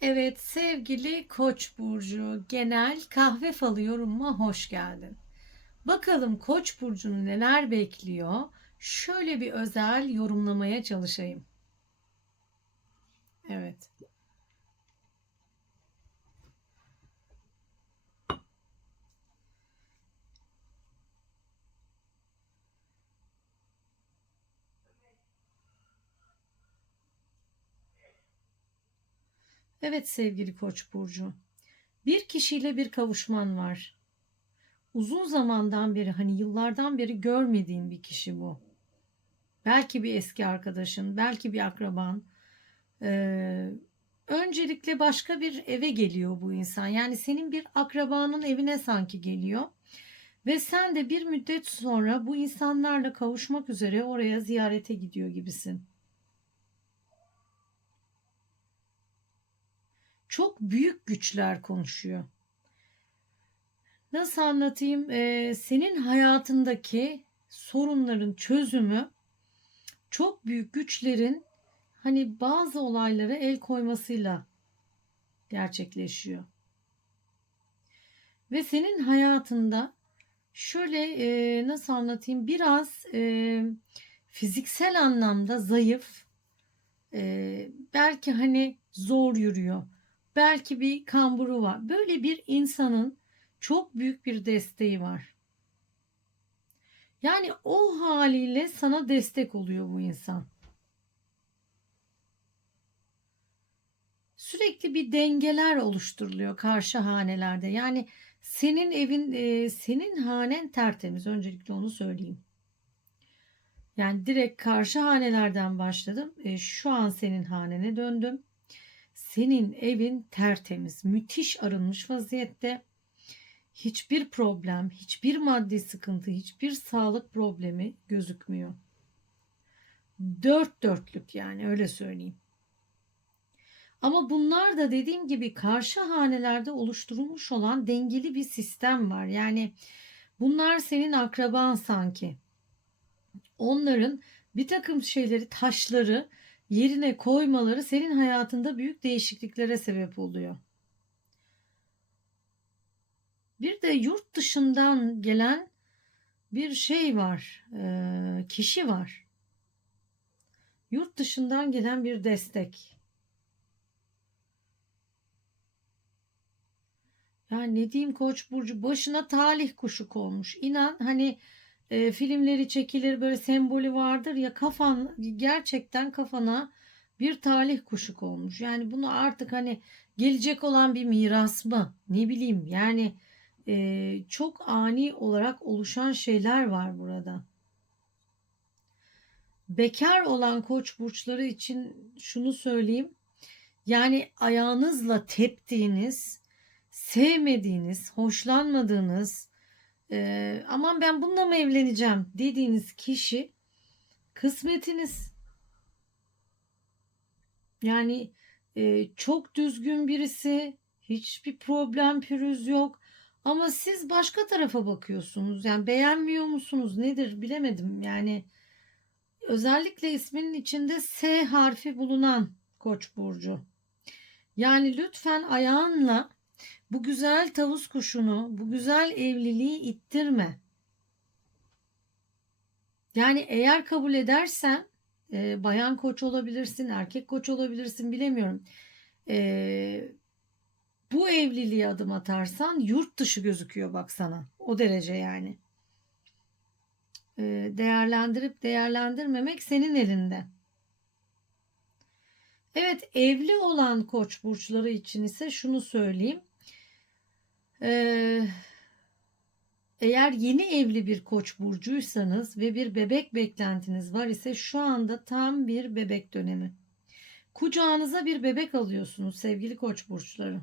Evet sevgili Koç burcu genel kahve falı yorumuma hoş geldin. Bakalım Koç burcunu neler bekliyor? Şöyle bir özel yorumlamaya çalışayım. Evet. Evet sevgili Koç burcu. Bir kişiyle bir kavuşman var. Uzun zamandan beri hani yıllardan beri görmediğin bir kişi bu. Belki bir eski arkadaşın, belki bir akraban. Ee, öncelikle başka bir eve geliyor bu insan. Yani senin bir akrabanın evine sanki geliyor. Ve sen de bir müddet sonra bu insanlarla kavuşmak üzere oraya ziyarete gidiyor gibisin. Çok büyük güçler konuşuyor. Nasıl anlatayım? Ee, senin hayatındaki sorunların çözümü çok büyük güçlerin hani bazı olaylara el koymasıyla gerçekleşiyor. Ve senin hayatında şöyle e, nasıl anlatayım biraz e, fiziksel anlamda zayıf e, belki hani zor yürüyor belki bir kamburu var böyle bir insanın çok büyük bir desteği var yani o haliyle sana destek oluyor bu insan sürekli bir dengeler oluşturuluyor karşı hanelerde yani senin evin, e, senin hanen tertemiz. Öncelikle onu söyleyeyim. Yani direkt karşı hanelerden başladım. E, şu an senin hanene döndüm. Senin evin tertemiz, müthiş arınmış vaziyette. Hiçbir problem, hiçbir maddi sıkıntı, hiçbir sağlık problemi gözükmüyor. Dört dörtlük yani öyle söyleyeyim. Ama bunlar da dediğim gibi karşı hanelerde oluşturulmuş olan dengeli bir sistem var. Yani bunlar senin akraban sanki. Onların bir takım şeyleri, taşları yerine koymaları senin hayatında büyük değişikliklere sebep oluyor. Bir de yurt dışından gelen bir şey var, kişi var. Yurt dışından gelen bir destek. Ya ne diyeyim Koç burcu başına talih kuşu konmuş. İnan hani e, filmleri çekilir böyle sembolü vardır ya kafan gerçekten kafana bir talih kuşu konmuş. Yani bunu artık hani gelecek olan bir miras mı ne bileyim yani e, çok ani olarak oluşan şeyler var burada. Bekar olan koç burçları için şunu söyleyeyim. Yani ayağınızla teptiğiniz sevmediğiniz, hoşlanmadığınız, e, aman ben bununla mı evleneceğim dediğiniz kişi kısmetiniz. Yani e, çok düzgün birisi, hiçbir problem pürüz yok. Ama siz başka tarafa bakıyorsunuz. Yani beğenmiyor musunuz? Nedir bilemedim. Yani özellikle isminin içinde S harfi bulunan Koç burcu. Yani lütfen ayağınla bu güzel tavus kuşunu, bu güzel evliliği ittirme. Yani eğer kabul edersen e, bayan koç olabilirsin, erkek koç olabilirsin bilemiyorum. E, bu evliliğe adım atarsan yurt dışı gözüküyor baksana. O derece yani. E, değerlendirip değerlendirmemek senin elinde. Evet evli olan koç burçları için ise şunu söyleyeyim. Ee, eğer yeni evli bir koç burcuysanız ve bir bebek beklentiniz var ise şu anda tam bir bebek dönemi. Kucağınıza bir bebek alıyorsunuz sevgili koç burçları.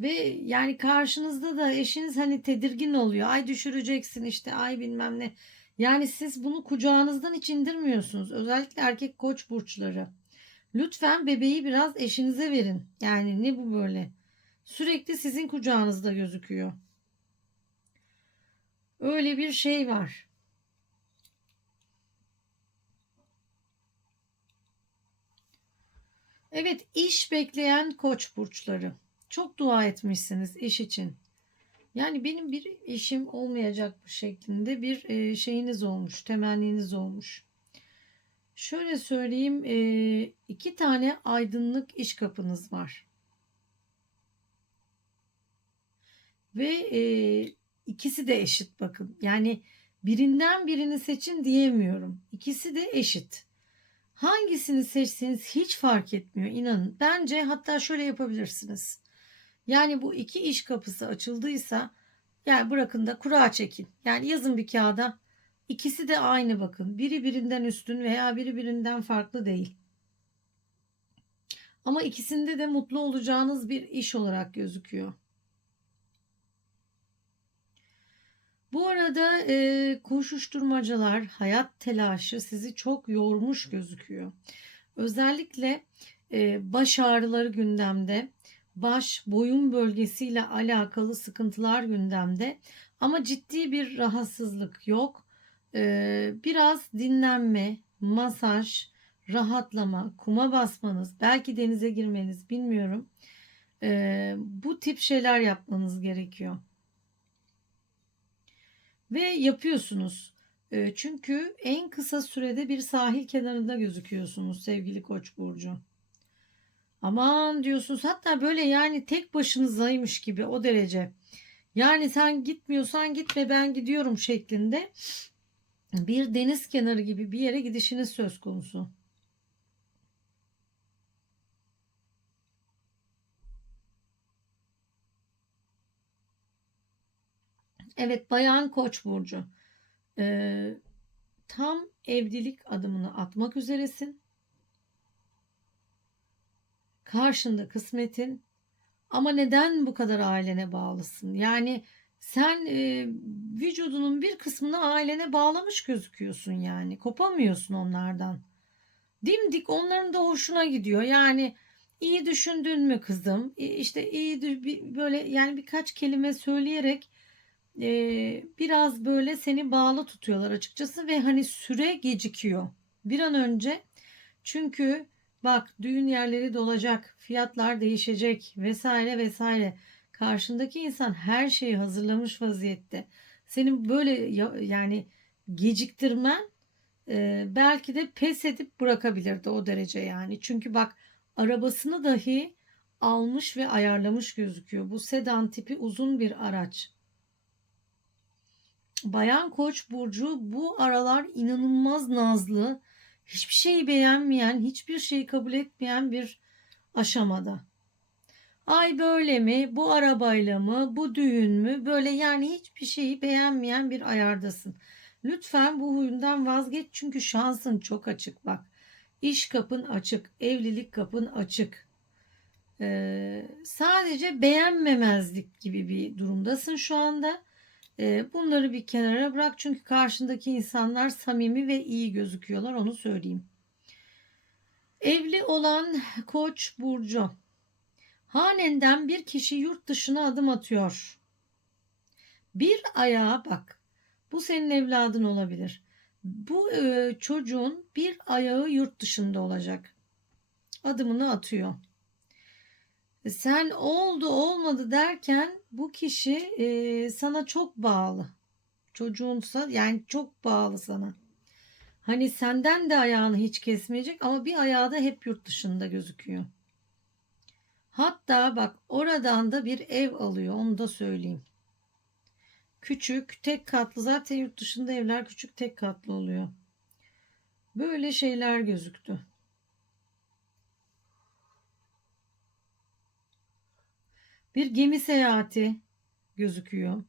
Ve yani karşınızda da eşiniz hani tedirgin oluyor. Ay düşüreceksin işte ay bilmem ne. Yani siz bunu kucağınızdan hiç indirmiyorsunuz. Özellikle erkek koç burçları. Lütfen bebeği biraz eşinize verin. Yani ne bu böyle? Sürekli sizin kucağınızda gözüküyor. Öyle bir şey var. Evet, iş bekleyen koç burçları. Çok dua etmişsiniz iş için. Yani benim bir işim olmayacak bu şeklinde bir e, şeyiniz olmuş, temenniniz olmuş. Şöyle söyleyeyim, iki tane aydınlık iş kapınız var. Ve ikisi de eşit bakın. Yani birinden birini seçin diyemiyorum. İkisi de eşit. Hangisini seçseniz hiç fark etmiyor inanın. Bence hatta şöyle yapabilirsiniz. Yani bu iki iş kapısı açıldıysa yani bırakın da kura çekin. Yani yazın bir kağıda ikisi de aynı bakın. Biri birinden üstün veya biri birinden farklı değil. Ama ikisinde de mutlu olacağınız bir iş olarak gözüküyor. Bu arada e, koşuşturmacalar, hayat telaşı sizi çok yormuş gözüküyor. Özellikle e, baş ağrıları gündemde, baş, boyun bölgesiyle alakalı sıkıntılar gündemde ama ciddi bir rahatsızlık yok. Biraz dinlenme, masaj, rahatlama, kuma basmanız, belki denize girmeniz bilmiyorum. Bu tip şeyler yapmanız gerekiyor ve yapıyorsunuz. Çünkü en kısa sürede bir sahil kenarında gözüküyorsunuz sevgili Koç burcu. Aman diyorsunuz hatta böyle yani tek başınızaymış gibi o derece. Yani sen gitmiyorsan gitme ben gidiyorum şeklinde bir deniz kenarı gibi bir yere gidişiniz söz konusu. Evet bayan koç burcu. Ee, tam evlilik adımını atmak üzeresin. Karşında kısmetin ama neden bu kadar ailene bağlısın? Yani sen e, vücudunun bir kısmını ailene bağlamış gözüküyorsun yani. Kopamıyorsun onlardan. Dimdik onların da hoşuna gidiyor. Yani iyi düşündün mü kızım? İşte iyi böyle yani birkaç kelime söyleyerek e, biraz böyle seni bağlı tutuyorlar açıkçası ve hani süre gecikiyor. Bir an önce çünkü bak düğün yerleri dolacak, fiyatlar değişecek vesaire vesaire. Karşındaki insan her şeyi hazırlamış vaziyette. Senin böyle yani geciktirmen e, belki de pes edip bırakabilirdi o derece yani. Çünkü bak arabasını dahi almış ve ayarlamış gözüküyor. Bu sedan tipi uzun bir araç. Bayan Koç burcu bu aralar inanılmaz nazlı, hiçbir şeyi beğenmeyen, hiçbir şeyi kabul etmeyen bir aşamada. Ay böyle mi? Bu arabayla mı? Bu düğün mü? Böyle yani hiçbir şeyi beğenmeyen bir ayardasın. Lütfen bu huyundan vazgeç çünkü şansın çok açık bak. İş kapın açık, evlilik kapın açık. Ee, sadece beğenmemezlik gibi bir durumdasın şu anda. Bunları bir kenara bırak çünkü karşındaki insanlar samimi ve iyi gözüküyorlar onu söyleyeyim. Evli olan Koç burcu. Hanenden bir kişi yurt dışına adım atıyor. Bir ayağa bak. Bu senin evladın olabilir. Bu e, çocuğun bir ayağı yurt dışında olacak. Adımını atıyor. Sen oldu olmadı derken bu kişi e, sana çok bağlı. Çocuğunsa yani çok bağlı sana. Hani senden de ayağını hiç kesmeyecek ama bir ayağı da hep yurt dışında gözüküyor. Hatta bak oradan da bir ev alıyor onu da söyleyeyim. Küçük tek katlı zaten yurt dışında evler küçük tek katlı oluyor. Böyle şeyler gözüktü. Bir gemi seyahati gözüküyor.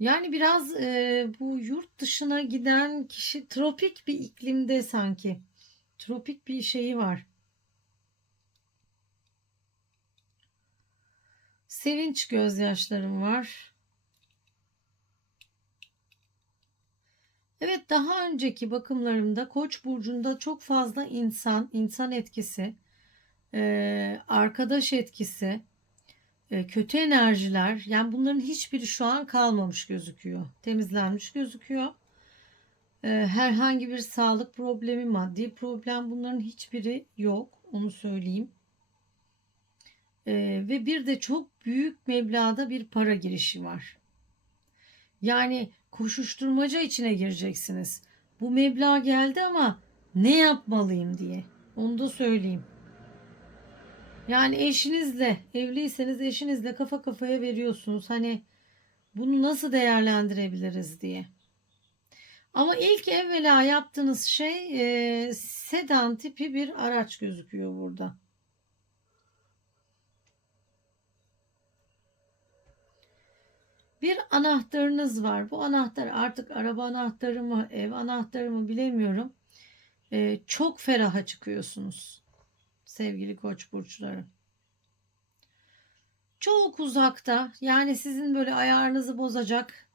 Yani biraz e, bu yurt dışına giden kişi tropik bir iklimde sanki. Tropik bir şeyi var. Sevinç gözyaşlarım var. Evet daha önceki bakımlarımda Koç burcunda çok fazla insan, insan etkisi, arkadaş etkisi, kötü enerjiler yani bunların hiçbiri şu an kalmamış gözüküyor. Temizlenmiş gözüküyor. e, herhangi bir sağlık problemi, maddi problem bunların hiçbiri yok. Onu söyleyeyim. E, ve bir de çok büyük meblağda bir para girişi var. Yani koşuşturmaca içine gireceksiniz. Bu meblağ geldi ama ne yapmalıyım diye. Onu da söyleyeyim. Yani eşinizle, evliyseniz eşinizle kafa kafaya veriyorsunuz. Hani bunu nasıl değerlendirebiliriz diye. Ama ilk evvela yaptığınız şey e, sedan tipi bir araç gözüküyor burada. Bir anahtarınız var. Bu anahtar artık araba anahtarı mı, ev anahtarı mı bilemiyorum. E, çok feraha çıkıyorsunuz sevgili koç burçları. Çok uzakta yani sizin böyle ayarınızı bozacak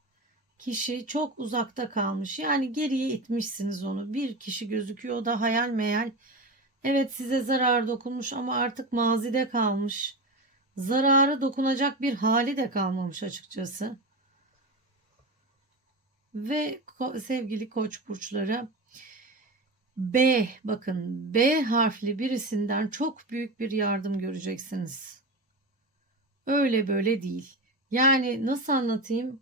kişi çok uzakta kalmış. Yani geriye itmişsiniz onu. Bir kişi gözüküyor da hayal meyal. Evet size zarar dokunmuş ama artık mazide kalmış. Zararı dokunacak bir hali de kalmamış açıkçası. Ve sevgili koç burçları B bakın B harfli birisinden çok büyük bir yardım göreceksiniz. Öyle böyle değil. Yani nasıl anlatayım?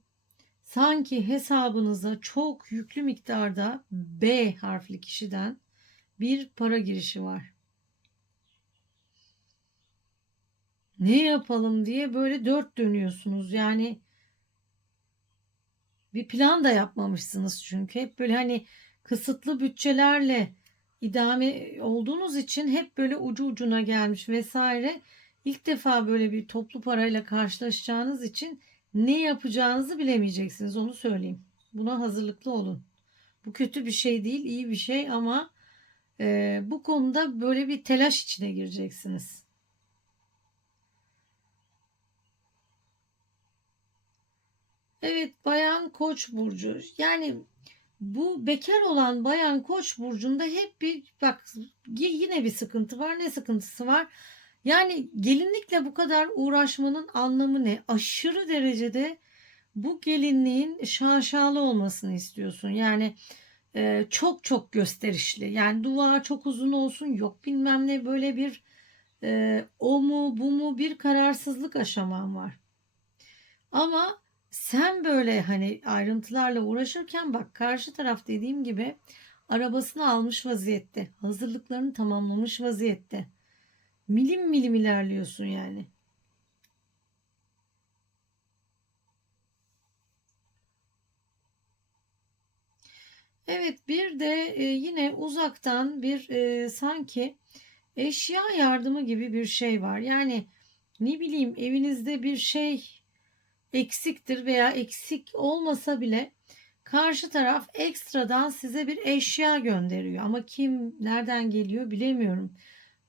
Sanki hesabınıza çok yüklü miktarda B harfli kişiden bir para girişi var. Ne yapalım diye böyle dört dönüyorsunuz. Yani bir plan da yapmamışsınız çünkü hep böyle hani kısıtlı bütçelerle idame olduğunuz için hep böyle ucu ucuna gelmiş vesaire. İlk defa böyle bir toplu parayla karşılaşacağınız için ne yapacağınızı bilemeyeceksiniz onu söyleyeyim. Buna hazırlıklı olun. Bu kötü bir şey değil, iyi bir şey ama e, bu konuda böyle bir telaş içine gireceksiniz. Evet, bayan Koç burcu. Yani bu bekar olan bayan Koç burcunda hep bir bak yine bir sıkıntı var. Ne sıkıntısı var? Yani gelinlikle bu kadar uğraşmanın anlamı ne? Aşırı derecede bu gelinliğin şaşalı olmasını istiyorsun. Yani e, çok çok gösterişli. Yani duvar çok uzun olsun yok bilmem ne böyle bir e, o mu bu mu bir kararsızlık aşaman var. Ama sen böyle hani ayrıntılarla uğraşırken bak karşı taraf dediğim gibi arabasını almış vaziyette. Hazırlıklarını tamamlamış vaziyette. Milim milim ilerliyorsun yani. Evet bir de e, yine uzaktan bir e, sanki eşya yardımı gibi bir şey var. Yani ne bileyim evinizde bir şey eksiktir veya eksik olmasa bile karşı taraf ekstradan size bir eşya gönderiyor. Ama kim nereden geliyor bilemiyorum.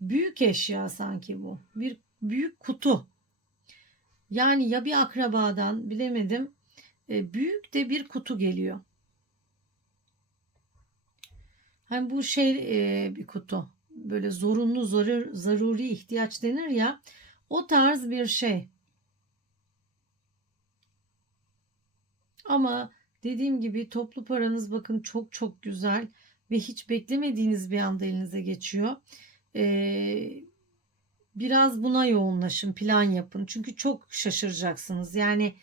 Büyük eşya sanki bu. Bir büyük kutu. Yani ya bir akrabadan bilemedim. E, büyük de bir kutu geliyor. Hani bu şey e, bir kutu. Böyle zorunlu zarur, zaruri ihtiyaç denir ya. O tarz bir şey. Ama dediğim gibi toplu paranız bakın çok çok güzel ve hiç beklemediğiniz bir anda elinize geçiyor. Ee, biraz buna yoğunlaşın, plan yapın. Çünkü çok şaşıracaksınız. Yani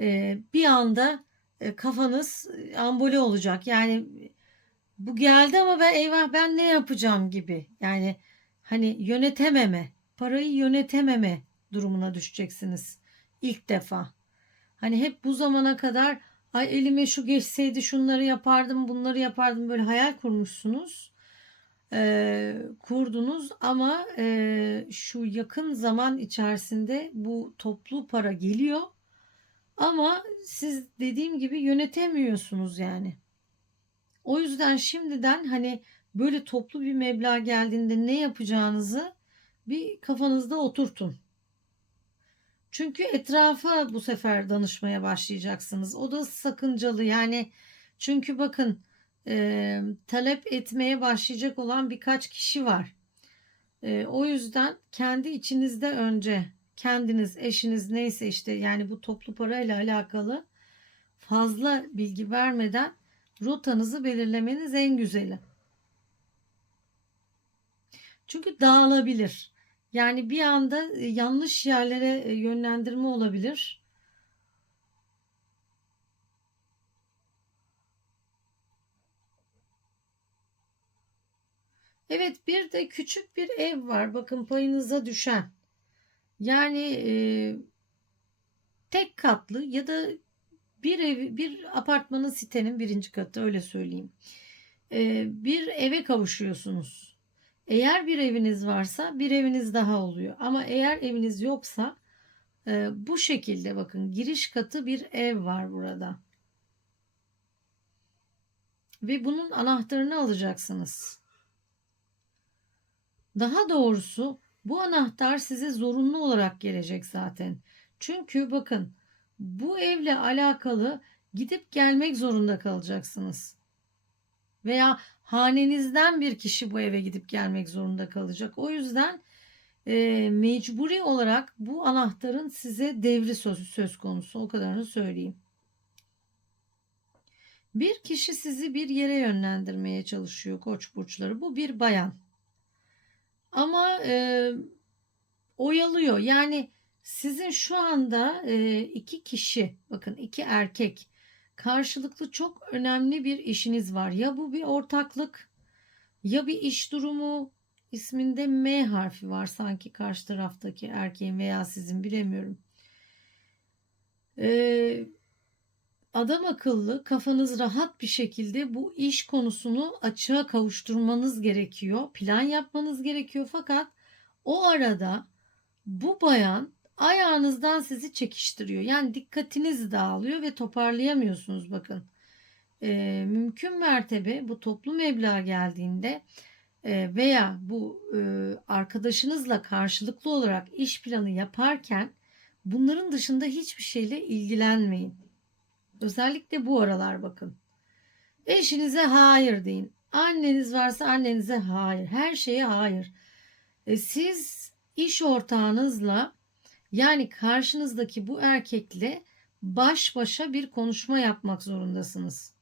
e, bir anda e, kafanız ambole olacak. Yani bu geldi ama ben eyvah ben ne yapacağım gibi. Yani hani yönetememe, parayı yönetememe durumuna düşeceksiniz ilk defa. Hani hep bu zamana kadar ay elime şu geçseydi şunları yapardım bunları yapardım böyle hayal kurmuşsunuz. Ee, kurdunuz ama e, şu yakın zaman içerisinde bu toplu para geliyor. Ama siz dediğim gibi yönetemiyorsunuz yani. O yüzden şimdiden hani böyle toplu bir meblağ geldiğinde ne yapacağınızı bir kafanızda oturtun. Çünkü etrafa bu sefer danışmaya başlayacaksınız. O da sakıncalı yani çünkü bakın e, talep etmeye başlayacak olan birkaç kişi var. E, o yüzden kendi içinizde önce kendiniz, eşiniz neyse işte yani bu toplu parayla alakalı fazla bilgi vermeden rotanızı belirlemeniz en güzeli. Çünkü dağılabilir. Yani bir anda e, yanlış yerlere e, yönlendirme olabilir. Evet bir de küçük bir ev var. Bakın payınıza düşen. Yani e, tek katlı ya da bir ev, bir apartmanın sitenin birinci katı öyle söyleyeyim. E, bir eve kavuşuyorsunuz. Eğer bir eviniz varsa bir eviniz daha oluyor. Ama eğer eviniz yoksa e, bu şekilde bakın giriş katı bir ev var burada. Ve bunun anahtarını alacaksınız. Daha doğrusu bu anahtar size zorunlu olarak gelecek zaten. Çünkü bakın bu evle alakalı gidip gelmek zorunda kalacaksınız. Veya hanenizden bir kişi bu eve gidip gelmek zorunda kalacak. O yüzden e, mecburi olarak bu anahtarın size devri söz, söz konusu. O kadarını söyleyeyim. Bir kişi sizi bir yere yönlendirmeye çalışıyor koç burçları. Bu bir bayan. Ama e, oyalıyor. Yani sizin şu anda e, iki kişi, bakın iki erkek karşılıklı çok önemli bir işiniz var. Ya bu bir ortaklık ya bir iş durumu isminde M harfi var sanki karşı taraftaki erkeğin veya sizin bilemiyorum. Ee, adam akıllı kafanız rahat bir şekilde bu iş konusunu açığa kavuşturmanız gerekiyor. Plan yapmanız gerekiyor fakat o arada bu bayan ayağınızdan sizi çekiştiriyor. Yani dikkatiniz dağılıyor ve toparlayamıyorsunuz bakın. E, mümkün mertebe bu toplu meblağ geldiğinde e, veya bu e, arkadaşınızla karşılıklı olarak iş planı yaparken bunların dışında hiçbir şeyle ilgilenmeyin. Özellikle bu aralar bakın. Eşinize hayır deyin. Anneniz varsa annenize hayır. Her şeye hayır. E, siz iş ortağınızla yani karşınızdaki bu erkekle baş başa bir konuşma yapmak zorundasınız.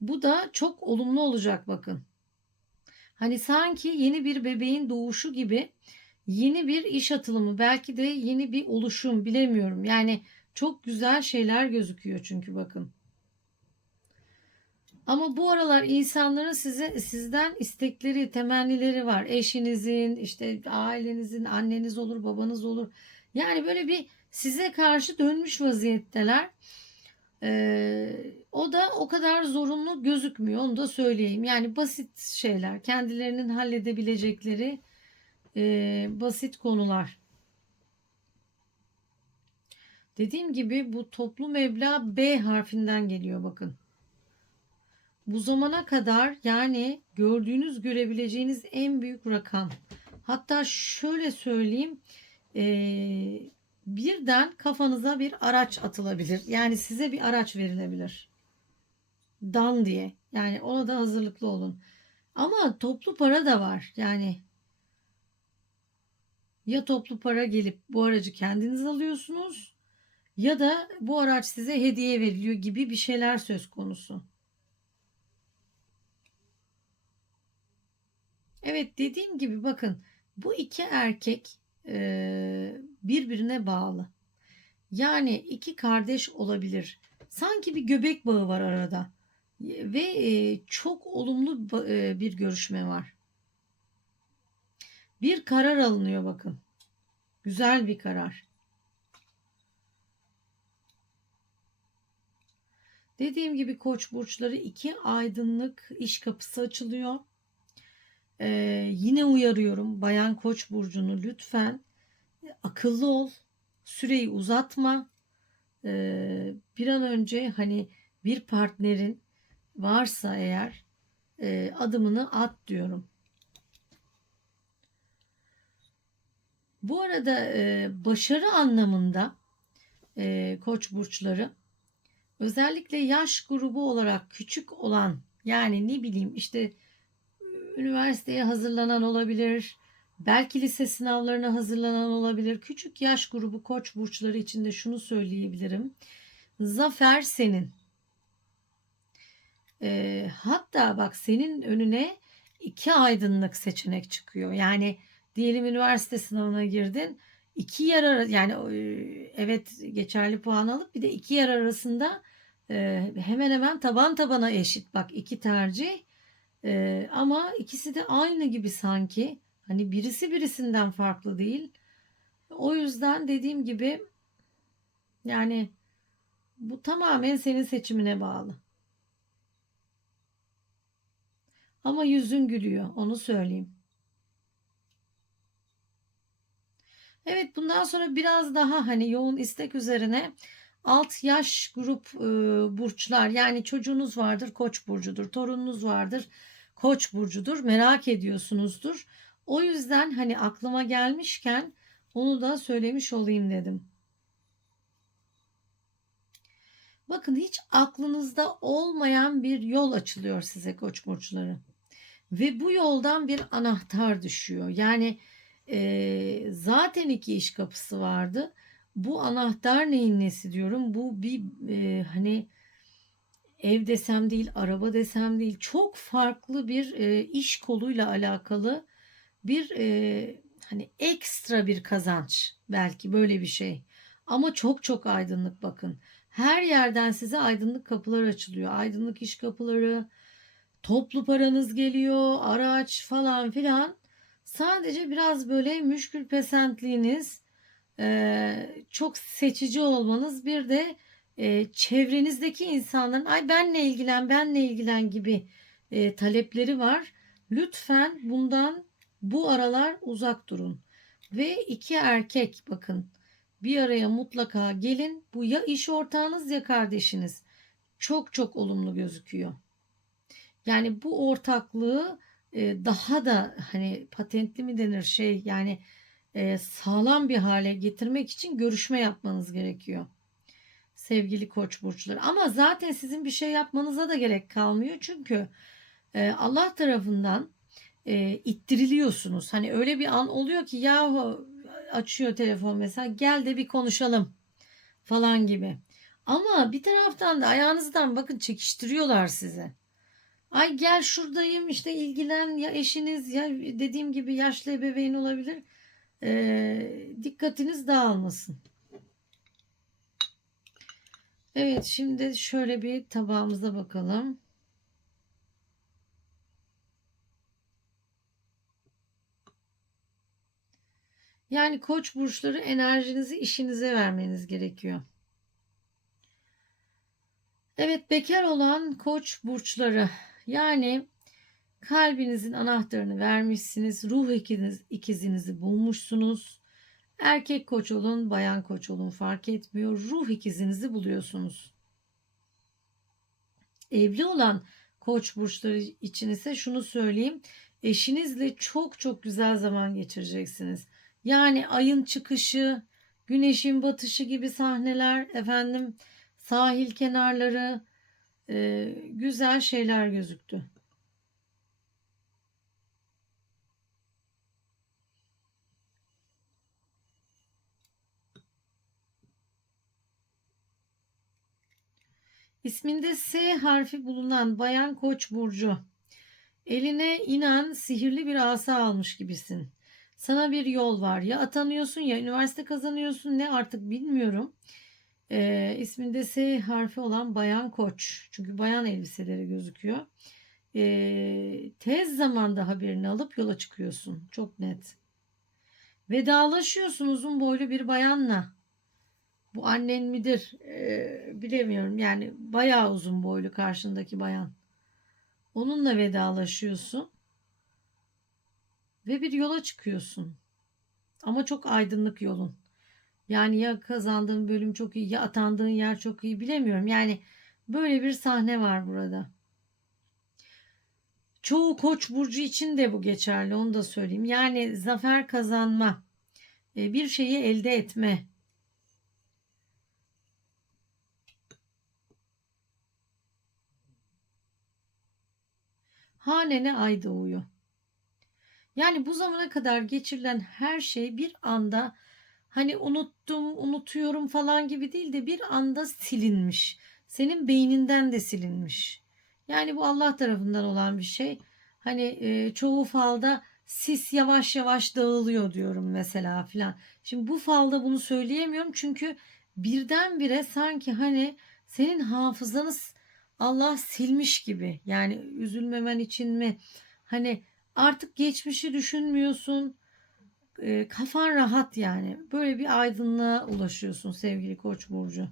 Bu da çok olumlu olacak bakın. Hani sanki yeni bir bebeğin doğuşu gibi yeni bir iş atılımı, belki de yeni bir oluşum bilemiyorum. Yani çok güzel şeyler gözüküyor çünkü bakın. Ama bu aralar insanların size sizden istekleri, temennileri var. Eşinizin, işte ailenizin, anneniz olur, babanız olur. Yani böyle bir size karşı dönmüş vaziyetteler. Ee, o da o kadar zorunlu gözükmüyor. Onu da söyleyeyim. Yani basit şeyler, kendilerinin halledebilecekleri e, basit konular. Dediğim gibi bu toplu meblağ B harfinden geliyor bakın. Bu zamana kadar yani gördüğünüz görebileceğiniz en büyük rakam. Hatta şöyle söyleyeyim e, birden kafanıza bir araç atılabilir. Yani size bir araç verilebilir. Dan diye. Yani ona da hazırlıklı olun. Ama toplu para da var. Yani ya toplu para gelip bu aracı kendiniz alıyorsunuz ya da bu araç size hediye veriliyor gibi bir şeyler söz konusu. Evet dediğim gibi bakın bu iki erkek e, birbirine bağlı. Yani iki kardeş olabilir. Sanki bir göbek bağı var arada ve e, çok olumlu bir görüşme var. Bir karar alınıyor bakın. Güzel bir karar. Dediğim gibi koç burçları iki aydınlık iş kapısı açılıyor. Ee, yine uyarıyorum bayan koç burcunu lütfen akıllı ol. Süreyi uzatma. Ee, bir an önce hani bir partnerin varsa eğer e, adımını at diyorum. Bu arada e, başarı anlamında e, koç burçları özellikle yaş grubu olarak küçük olan yani ne bileyim işte üniversiteye hazırlanan olabilir. Belki lise sınavlarına hazırlanan olabilir. Küçük yaş grubu koç burçları için de şunu söyleyebilirim. Zafer senin. Ee, hatta bak senin önüne iki aydınlık seçenek çıkıyor. Yani diyelim üniversite sınavına girdin. iki yer ara yani e, evet geçerli puan alıp bir de iki yer arasında e, hemen hemen taban tabana eşit. Bak iki tercih e, ama ikisi de aynı gibi sanki. Hani birisi birisinden farklı değil. O yüzden dediğim gibi yani bu tamamen senin seçimine bağlı. Ama yüzün gülüyor, onu söyleyeyim. Evet, bundan sonra biraz daha hani yoğun istek üzerine alt yaş grup e, burçlar yani çocuğunuz vardır Koç burcudur, torununuz vardır Koç burcudur, merak ediyorsunuzdur. O yüzden hani aklıma gelmişken onu da söylemiş olayım dedim. Bakın hiç aklınızda olmayan bir yol açılıyor size koç burçları. Ve bu yoldan bir anahtar düşüyor. Yani e, zaten iki iş kapısı vardı. Bu anahtar neyin nesi diyorum. Bu bir e, hani ev desem değil, araba desem değil. Çok farklı bir e, iş koluyla alakalı bir e, hani ekstra bir kazanç belki böyle bir şey. Ama çok çok aydınlık bakın. Her yerden size aydınlık kapılar açılıyor. Aydınlık iş kapıları, toplu paranız geliyor, araç falan filan. Sadece biraz böyle müşkül pesentliğiniz, çok seçici olmanız bir de çevrenizdeki insanların ay benle ilgilen, benle ilgilen gibi talepleri var. Lütfen bundan bu aralar uzak durun. Ve iki erkek bakın bir araya mutlaka gelin. Bu ya iş ortağınız ya kardeşiniz. Çok çok olumlu gözüküyor. Yani bu ortaklığı daha da hani patentli mi denir şey yani e, sağlam bir hale getirmek için görüşme yapmanız gerekiyor. Sevgili koç burçları. Ama zaten sizin bir şey yapmanıza da gerek kalmıyor. Çünkü e, Allah tarafından ittiriliyorsunuz. Hani öyle bir an oluyor ki yahu açıyor telefon mesela gel de bir konuşalım falan gibi. Ama bir taraftan da ayağınızdan bakın çekiştiriyorlar sizi. Ay gel şuradayım işte ilgilen ya eşiniz ya dediğim gibi yaşlı ebeveyn olabilir. Ee, dikkatiniz dağılmasın. Evet şimdi şöyle bir tabağımıza bakalım. Yani koç burçları enerjinizi işinize vermeniz gerekiyor. Evet bekar olan koç burçları yani kalbinizin anahtarını vermişsiniz. Ruh ikiniz, ikizinizi bulmuşsunuz. Erkek koç olun, bayan koç olun fark etmiyor. Ruh ikizinizi buluyorsunuz. Evli olan koç burçları için ise şunu söyleyeyim. Eşinizle çok çok güzel zaman geçireceksiniz. Yani ayın çıkışı, güneşin batışı gibi sahneler, efendim sahil kenarları e, güzel şeyler gözüktü. İsminde S harfi bulunan Bayan Koç burcu. Eline inan sihirli bir asa almış gibisin. Sana bir yol var. Ya atanıyorsun ya üniversite kazanıyorsun ne artık bilmiyorum. Ee, isminde S harfi olan Bayan Koç. Çünkü bayan elbiseleri gözüküyor. Ee, tez zamanda haberini alıp yola çıkıyorsun. Çok net. Vedalaşıyorsun uzun boylu bir bayanla. Bu annen midir? Ee, bilemiyorum. Yani bayağı uzun boylu karşındaki bayan. Onunla vedalaşıyorsun ve bir yola çıkıyorsun. Ama çok aydınlık yolun. Yani ya kazandığın bölüm çok iyi ya atandığın yer çok iyi bilemiyorum. Yani böyle bir sahne var burada. Çoğu koç burcu için de bu geçerli onu da söyleyeyim. Yani zafer kazanma, e, bir şeyi elde etme. Hanene ay doğuyor. Yani bu zamana kadar geçirilen her şey bir anda hani unuttum, unutuyorum falan gibi değil de bir anda silinmiş. Senin beyninden de silinmiş. Yani bu Allah tarafından olan bir şey. Hani e, çoğu falda sis yavaş yavaş dağılıyor diyorum mesela filan. Şimdi bu falda bunu söyleyemiyorum çünkü birdenbire sanki hani senin hafızanı s- Allah silmiş gibi. Yani üzülmemen için mi? Hani artık geçmişi düşünmüyorsun. E, kafan rahat yani. Böyle bir aydınlığa ulaşıyorsun sevgili Koç burcu.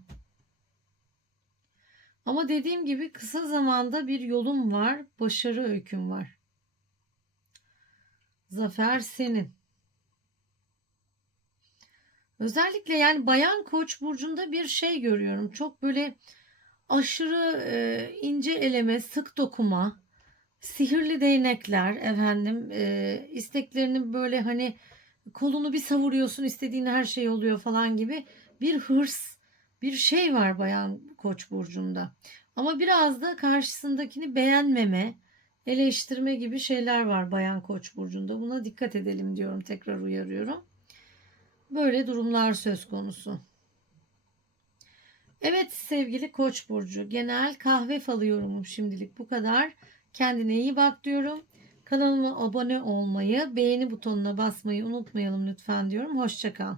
Ama dediğim gibi kısa zamanda bir yolun var, başarı öykün var. Zafer senin. Özellikle yani bayan koç burcunda bir şey görüyorum. Çok böyle aşırı e, ince eleme, sık dokuma, sihirli değnekler efendim, e, isteklerini böyle hani kolunu bir savuruyorsun, istediğin her şey oluyor falan gibi bir hırs, bir şey var bayan koç burcunda. Ama biraz da karşısındakini beğenmeme, eleştirme gibi şeyler var bayan koç burcunda. Buna dikkat edelim diyorum, tekrar uyarıyorum. Böyle durumlar söz konusu. Evet sevgili Koç burcu, genel kahve falı yorumum şimdilik bu kadar. Kendine iyi bak diyorum. Kanalıma abone olmayı, beğeni butonuna basmayı unutmayalım lütfen diyorum. Hoşçakal.